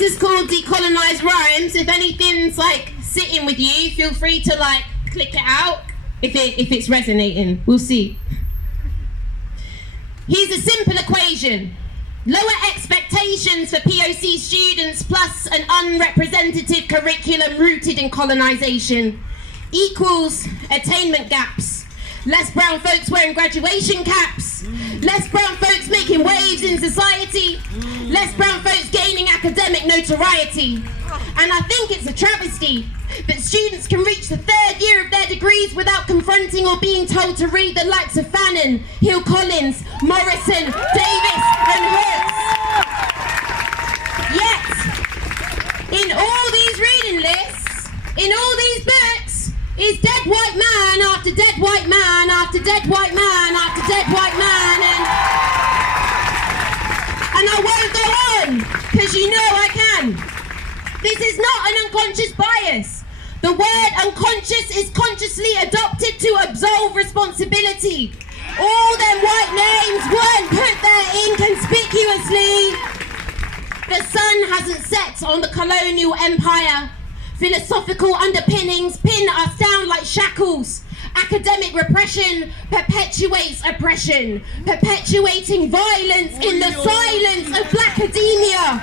This is called Decolonised Rhymes. If anything's like sitting with you, feel free to like click it out if it's resonating. We'll see. Here's a simple equation. Lower expectations for POC students plus an unrepresentative curriculum rooted in colonisation equals attainment gaps. Less brown folks wearing graduation caps. Less brown folks making waves in society. Less brown folks gaining academic notoriety. And I think it's a travesty that students can reach the third year of their degrees without confronting or being told to read the likes of Fannin, Hill Collins, Morrison, Davis and Hooks. Yet, in all these reading lists, in all these books, is dead white man after dead white man after dead white man after dead white man, and I won't go on, because you know I can. This is not an unconscious bias. The word unconscious is consciously adopted to absolve responsibility. All them white names weren't put there inconspicuously. The sun hasn't set on the colonial empire. Philosophical underpinnings pin us down like shackles. Academic repression perpetuates oppression, perpetuating violence in the silence of blackademia.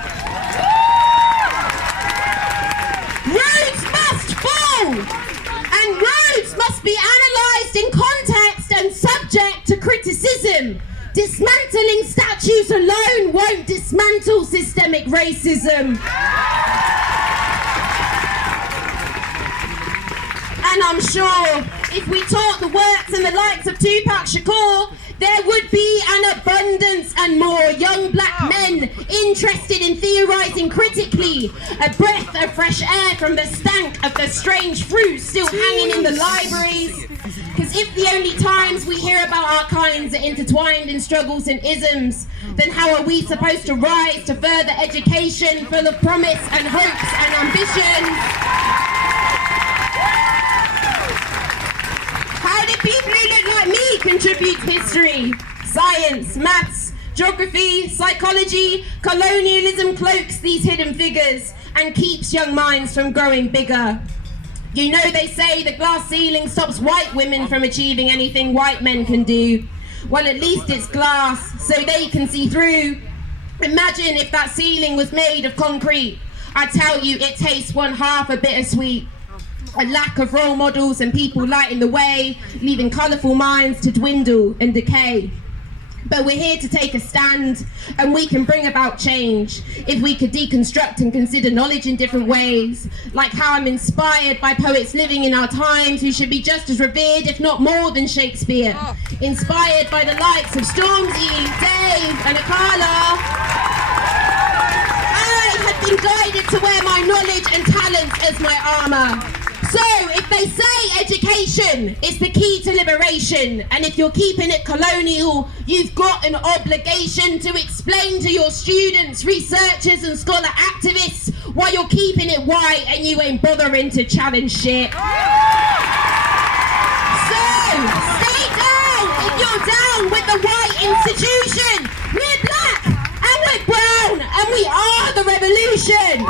Roads must fall, and roads must be analysed in context and subject to criticism. Dismantling statues alone won't dismantle systemic racism. And I'm sure if we taught the works and the likes of Tupac Shakur, there would be an abundance and more young black men interested in theorising critically, a breath of fresh air from the stank of the strange fruit still hanging in the libraries. Because if the only times we hear about our kinds are intertwined in struggles and isms, then how are we supposed to rise to further education full of promise and hopes and ambition? How did people who look like me contribute history, science, maths, geography, psychology? Colonialism cloaks these hidden figures and keeps young minds from growing bigger. You know they say the glass ceiling stops white women from achieving anything white men can do. Well, at least it's glass, so they can see through. Imagine if that ceiling was made of concrete. I tell you, it tastes one half a bittersweet. A lack of role models and people lighting the way, leaving colourful minds to dwindle and decay. But we're here to take a stand, and we can bring about change if we could deconstruct and consider knowledge in different ways, like how I'm inspired by poets living in our times who should be just as revered, if not more than Shakespeare. Inspired by the likes of Stormzy, Dave and Akala. I have been guided to wear my knowledge and talents as my armour. So, if they say education is the key to liberation, and if you're keeping it colonial, you've got an obligation to explain to your students, researchers and scholar activists why you're keeping it white and you ain't bothering to challenge shit. So, stay down if you're down with the white institution. We're black and we're brown and we are the revolution.